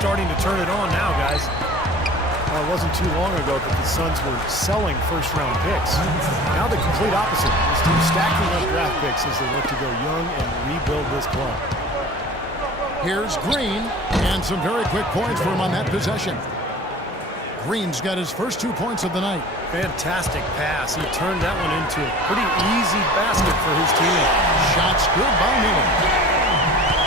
starting to turn it on now, guys. Well, it wasn't too long ago that the Suns were selling first-round picks. Now the complete opposite. This team's stacking up draft picks as they look to go young and rebuild this club. Here's Green, and some very quick points for him on that possession. Green's got his first 2 points of the night. Fantastic pass. He turned that one into a pretty easy basket for his team. Shots good by Miller.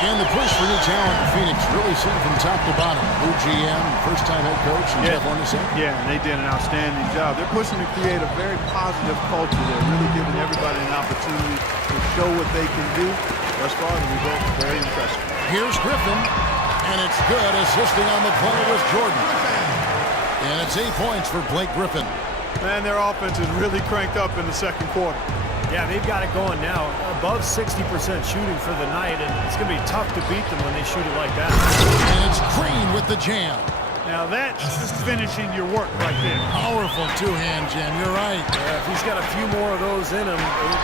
And the push for new talent in Phoenix really seen from top to bottom. New GM, first-time head coach, and Jeff Hornacek. Yeah, and they did an outstanding job. They're pushing to create a very positive culture. They're really giving everybody an opportunity to show what they can do. Thus far, the results are very impressive. Here's Griffin, and it's good. Assisting on the play was Jordan. And it's 8 points for Blake Griffin. Man, their offense is really cranked up in the second quarter. Yeah, they've got it going now. Above 60% shooting for the night, and it's going to be tough to beat them when they shoot it like that. And it's Green with the jam. Now that's just finishing your work right there. Powerful two-hand jam, you're right. Yeah, if he's got a few more of those in him,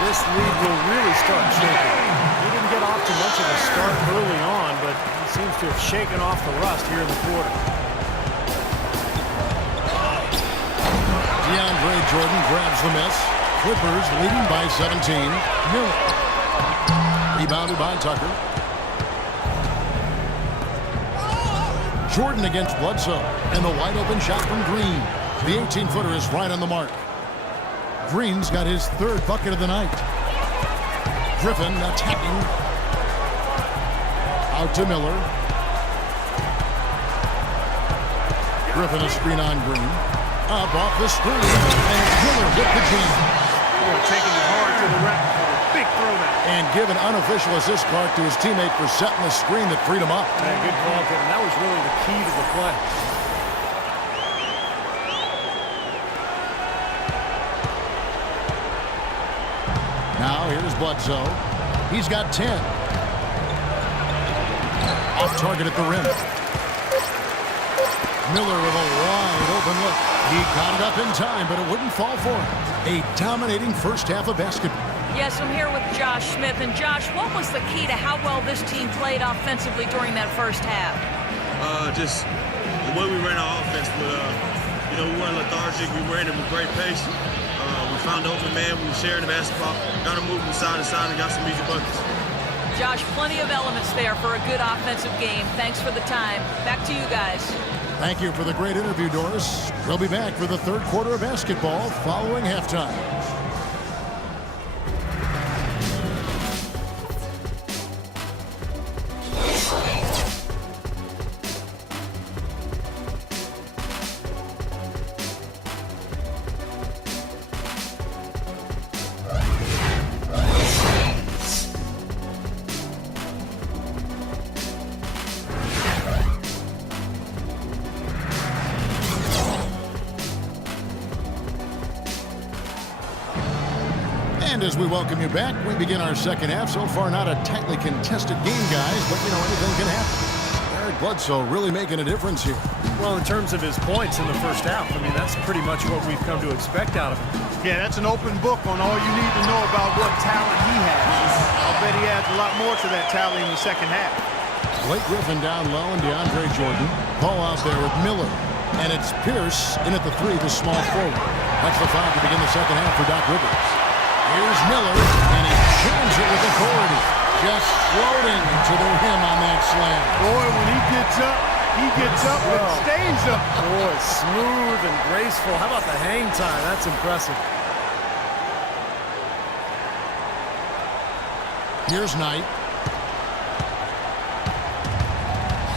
this lead will really start shaking. He didn't get off to much of a start early on, but he seems to have shaken off the rust here in the quarter. DeAndre Jordan grabs the miss. Clippers leading by 17. Miller. Rebounded by Tucker. Jordan against Bledsoe. And the wide open shot from Green. The 18-footer is right on the mark. Green's got his third bucket of the night. Griffin attacking. Out to Miller. Griffin a screen on Green. Up off the screen. And Miller with the jam. Taking it hard to the rack for a big throw now. And give an unofficial assist card to his teammate for setting the screen that freed him up. Yeah, good call, Kevin. That was really the key to the play. Now here's Bledsoe. He's got 10. Off target at the rim. Miller with a wide open look. He got it up in time, but it wouldn't fall for him. A dominating first half of basketball. Yes, I'm here with Josh Smith. And Josh, what was the key to how well this team played offensively during that first half? Just the way we ran our offense. We weren't lethargic. We ran it with great pace. We found the open man. We shared the basketball. Got to move from side to side and got some easy buckets. Josh, plenty of elements there for a good offensive game. Thanks for the time. Back to you guys. Thank you for the great interview, Doris. We'll be back for the third quarter of basketball following halftime. And as we welcome you back, we begin our second half. So far, not a tightly contested game, guys, but, anything can happen. Eric Bledsoe really making a difference here. Well, in terms of his points in the first half, that's pretty much what we've come to expect out of him. Yeah, that's an open book on all you need to know about what talent he has. I'll bet he adds a lot more to that tally in the second half. Blake Griffin down low and DeAndre Jordan. Paul out there with Miller. And it's Pierce in at the three, the small forward. That's the foul to begin the second half for Doc Rivers. Here's Miller, and he jams it with authority. Just floating to the rim on that slam. Boy, when he gets up and stays up. Boy, smooth and graceful. How about the hang time? That's impressive. Here's Knight.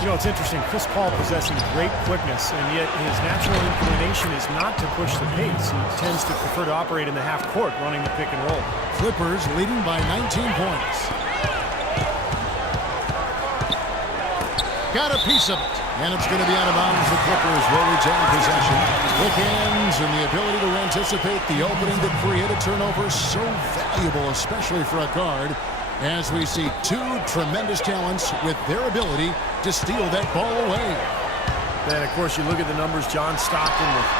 It's interesting. Chris Paul possessing great quickness, and yet his natural inclination is not to push the pace. He tends to prefer to operate in the half court, running the pick and roll. Clippers leading by 19 points. Got a piece of it, and it's going to be out of bounds. The Clippers will retain possession. Quick hands and the ability to anticipate the opening to create a turnover, so valuable, especially for a guard, as we see two tremendous talents with their ability to steal that ball away. Then, of course, you look at the numbers. John Stockton with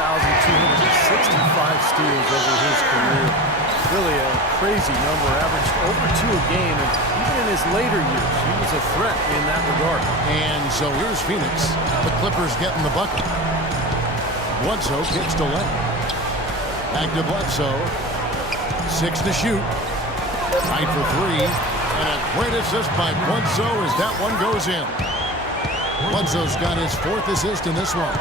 3,265 steals over his career. Really a crazy number, averaged over 2 a game, and even in his later years, he was a threat in that regard. And so here's Phoenix. The Clippers getting the bucket. Bledsoe kicks to Len. Back to Bledsoe. 6 to shoot. Right for 3. And a great assist by Bledsoe as that one goes in. Bledsoe's got his 4th assist in this one.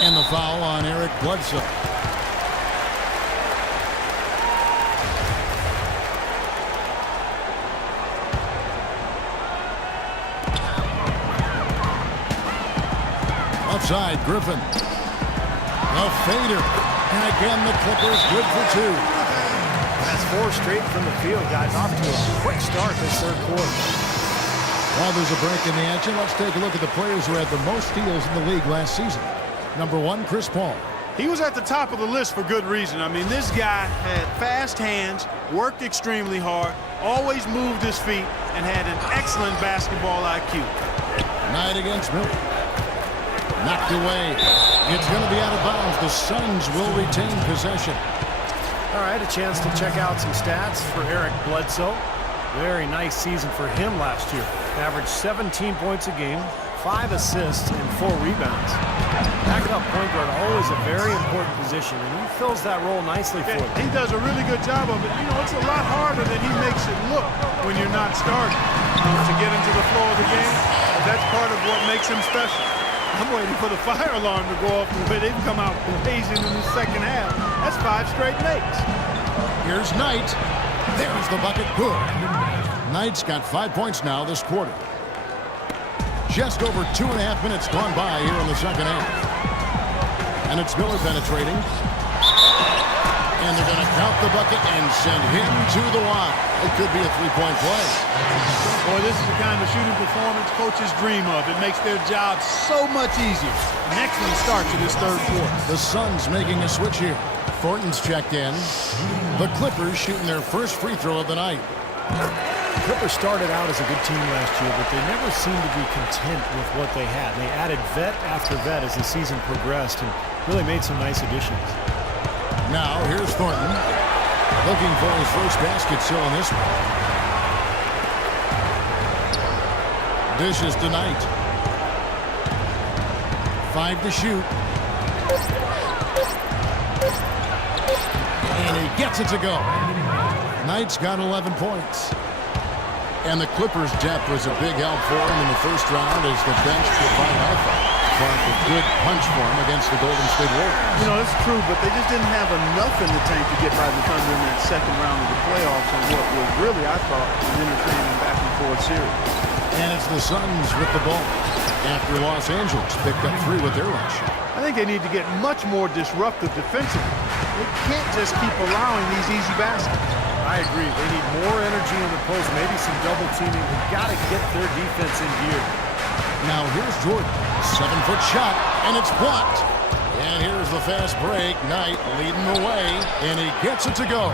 And the foul on Eric Bledsoe. Outside, Griffin. A fader. And again, the Clippers good for 2. That's 4 straight from the field, guys. Off to a quick start this third quarter. While there's a break in the action, let's take a look at the players who had the most steals in the league last season. Number 1, Chris Paul. He was at the top of the list for good reason. I mean, this guy had fast hands, worked extremely hard, always moved his feet, and had an excellent basketball IQ. Knight against Miller. Knocked away. It's going to be out of bounds. The Suns will retain possession. All right, a chance to check out some stats for Eric Bledsoe. Very nice season for him last year. Averaged 17 points a game, 5 assists, and 4 rebounds. Backup point guard, always a very important position, and he fills that role nicely for them. He does a really good job of it. You know, it's a lot harder than he makes it look when you're not starting to get into the flow of the game. That's part of what makes him special. I'm waiting for the fire alarm to go off where they come out blazing in the second half. That's 5 straight makes. Here's Knight. There's the bucket. Good. Knight's got 5 points now this quarter. Just over 2.5 minutes gone by here in the second half. And it's Miller penetrating. And they're going to count the bucket and send him to the line. It could be a 3-point play. Boy, this is the kind of shooting performance coaches dream of. It makes their job so much easier. An excellent start to this third quarter. The Suns making a switch here. Thornton's checked in. The Clippers shooting their first free throw of the night. The Clippers started out as a good team last year, but they never seemed to be content with what they had. They added vet after vet as the season progressed and really made some nice additions. Now, here's Thornton. Looking for his first basket still in this one. Dishes to Knight. 5 to shoot. And he gets it to go. Knight's got 11 points. And the Clippers' depth was a big help for him in the first round as the bench provided alpha. Clark a good punch for him against the Golden State Warriors. You know, it's true, but they just didn't have enough in the tank to get by the Thunder in that second round of the playoffs and what was really, I thought, an entertaining back-and-forth series. And it's the Suns with the ball after Los Angeles picked up 3 with their last shot. I think they need to get much more disruptive defensively. They can't just keep allowing these easy baskets. I agree. They need more energy in the post, maybe some double teaming. They've got to get their defense in gear. Now here's Jordan. 7-foot shot, and it's blocked. And here's the fast break. Knight leading the way, and he gets it to go.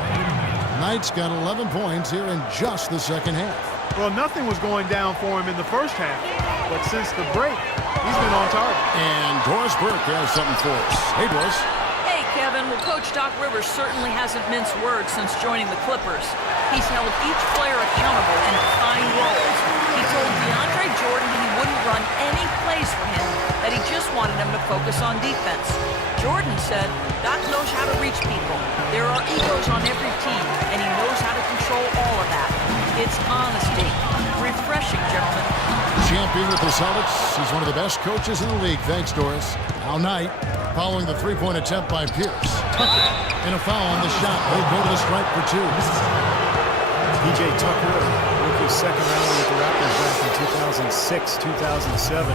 Knight's got 11 points here in just the second half. Well, nothing was going down for him in the first half, but since the break, he's been on target. And Doris Burke has something for us. Hey, Doris. Hey, Kevin. Well, Coach Doc Rivers certainly hasn't minced words since joining the Clippers. He's held each player accountable and defined roles. He told DeAndre Jordan he wouldn't run any plays for him, that he just wanted him to focus on defense. Jordan said Doc knows how to reach people. There are egos on every team, and he knows how to control all of that. It's honesty. Refreshing, gentlemen. Champion with the Celtics. He's one of the best coaches in the league. Thanks, Doris. Al Knight following the three-point attempt by Pierce. Tucker and a foul on the shot. They'll go to the strike for 2. P.J. Tucker, rookie second rounder with the Raptors back in 2006, 2007.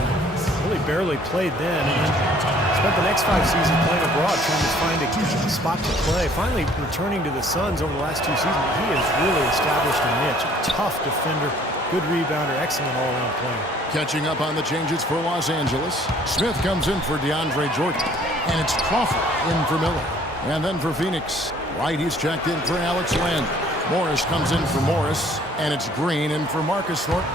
Really barely played then. And spent the next 5 seasons playing abroad, trying to find a spot to play. Finally returning to the Suns over the last 2 seasons. He has really established a niche. A tough defender, good rebounder, excellent all-around player. Catching up on the changes for Los Angeles. Smith comes in for DeAndre Jordan. And it's Crawford in for Miller. And then for Phoenix, White, he's checked in for Alex Len. Morris comes in for Morris. And it's Green in for Marcus Thornton.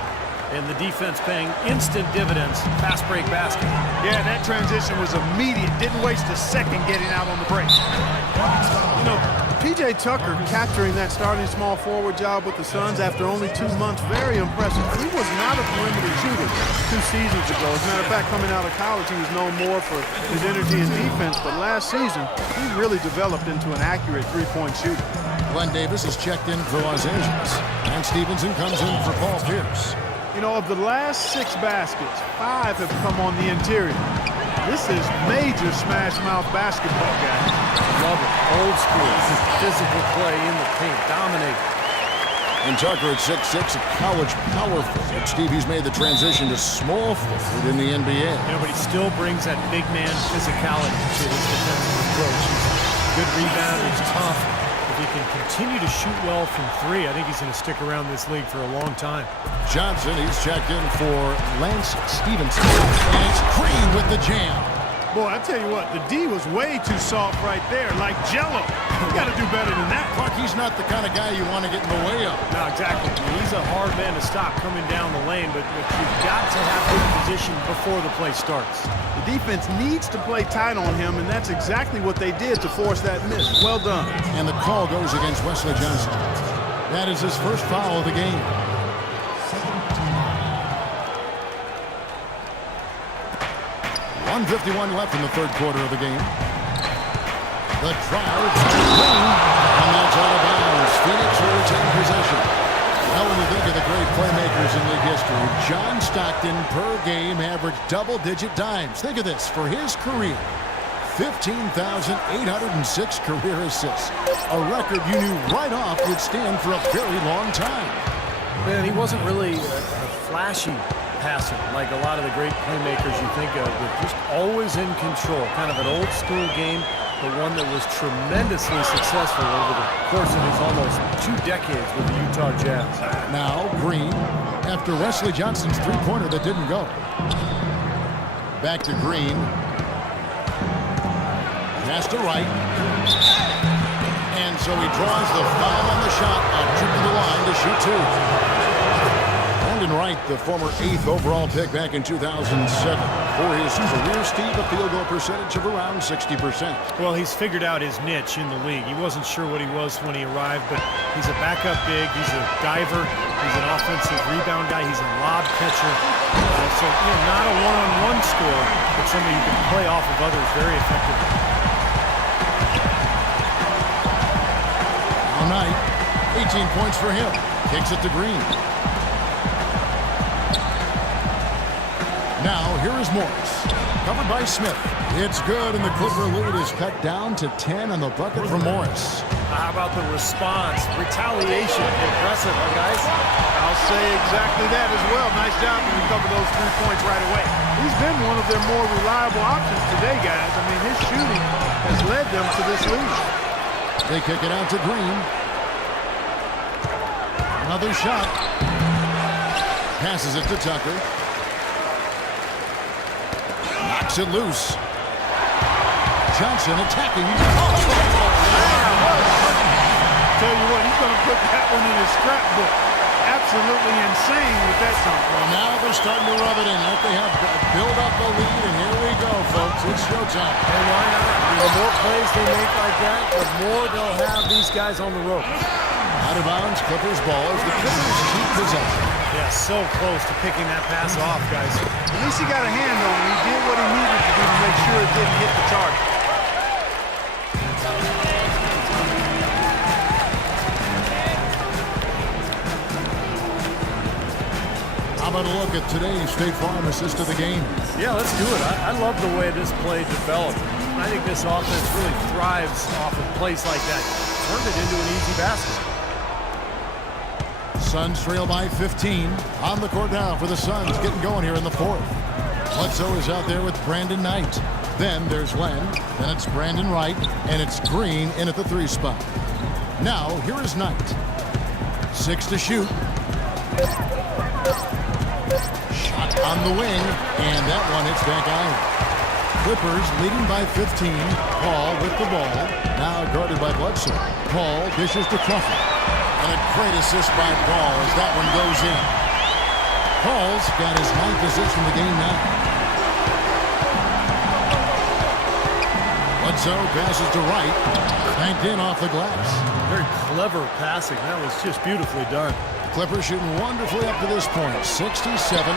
And the defense paying instant dividends. Fast break basket. Yeah, that transition was immediate. Didn't waste a second getting out on the break. You know, P.J. Tucker capturing that starting small forward job with the Suns after only 2 months, very impressive. He was not a perimeter shooter 2 seasons ago. As a matter of fact, coming out of college, he was known more for his energy and defense. But last season, he really developed into an accurate three-point shooter. Glenn Davis is checked in for Los Angeles. And Stevenson comes in for Paul Pierce. You know, of the last 6 baskets, 5 have come on the interior. This is major smash-mouth basketball, guys. Love it. Old school. Physical play in the paint. Dominate. And Tucker at 6'6", a college power forward. Stevie's made the transition to small forward in the NBA. You know, but he still brings that big man physicality to his defensive approach. He's a good rebounder. He's tough. If he can continue to shoot well from 3, I think he's going to stick around this league for a long time. Johnson, he's checked in for Lance Stevenson. And it's Green with the jam. Boy, I tell you what, the D was way too soft right there, like Jell-O. You got to do better than that. Clark, he's not the kind of guy you want to get in the way of. No, exactly. I mean, he's a hard man to stop coming down the lane, but you've got to have good position before the play starts. The defense needs to play tight on him, and that's exactly what they did to force that miss. Well done. And the call goes against Wesley Johnson. That is his first foul of the game. .151 left in the third quarter of the game. The drive, and that's out of bounds. Phoenix will retain possession. Now when you think of the great playmakers in league history, John Stockton per game averaged double-digit dimes. Think of this, for his career, 15,806 career assists. A record you knew right off would stand for a very long time. Man, he wasn't really a flashy passer like a lot of the great playmakers you think of, but just always in control. Kind of an old school game, but one that was tremendously successful over the course of his almost 2 decades with the Utah Jazz. Now Green, after Wesley Johnson's three-pointer that didn't go. Back to Green. Pass to Wright. And so he draws the foul on the shot. A trip to the line to shoot 2. Brandon Wright, the former 8th overall pick back in 2007. For his career, Steve, a field goal percentage of around 60%. Well, he's figured out his niche in the league. He wasn't sure what he was when he arrived, but he's a backup big. He's a diver. He's an offensive rebound guy. He's a lob catcher. So, you know, not a one-on-one scorer, but somebody who can play off of others very effectively. All night, 18 points for him. Kicks it to Green. Now, here is Morris. Covered by Smith. It's good, and the Clipper lead is cut down to 10 on the bucket for Morris. How about the response? Retaliation. Impressive, huh, guys? I'll say exactly that as well. Nice job to recover those 3 points right away. He's been one of their more reliable options today, guys. I mean, his shooting has led them to this lead. They kick it out to Green. Another shot. Passes it to Tucker. Knocks it loose. Johnson attacking. Tell you what, he's going to put that one in his scrapbook. Absolutely insane with that dunk. Well, now they're starting to rub it in. Like they have built up a lead, and here we go, folks. It's showtime. And why not? The more plays they make like that, the more they'll have these guys on the rope. Out of bounds, Clippers ball as the Clippers keep possession. Yeah, so close to picking that pass off, guys. At least he got a hand on it. He did what he needed to do to make sure it didn't hit the target. How about a look at today's State Farm assist of the game? Yeah, let's do it. I love the way this play developed. I think this offense really thrives off of plays like that. Turned it into an easy basket. Suns trail by 15. On the court now for the Suns, getting going here in the fourth. Bledsoe is out there with Brandon Knight. Then there's Len. Then it's Brandon Wright. And it's Green in at the 3 spot. Now, here is Knight. 6 to shoot. Shot on the wing. And that one hits back out. Clippers leading by 15. Paul with the ball. Now guarded by Bledsoe. Paul dishes to Crawford. And a great assist by Paul as that one goes in. Hall's got his 9th assist in the game now. Bledsoe passes to Wright. Banked in off the glass. Very clever passing. That was just beautifully done. Clippers shooting wonderfully up to this point. 67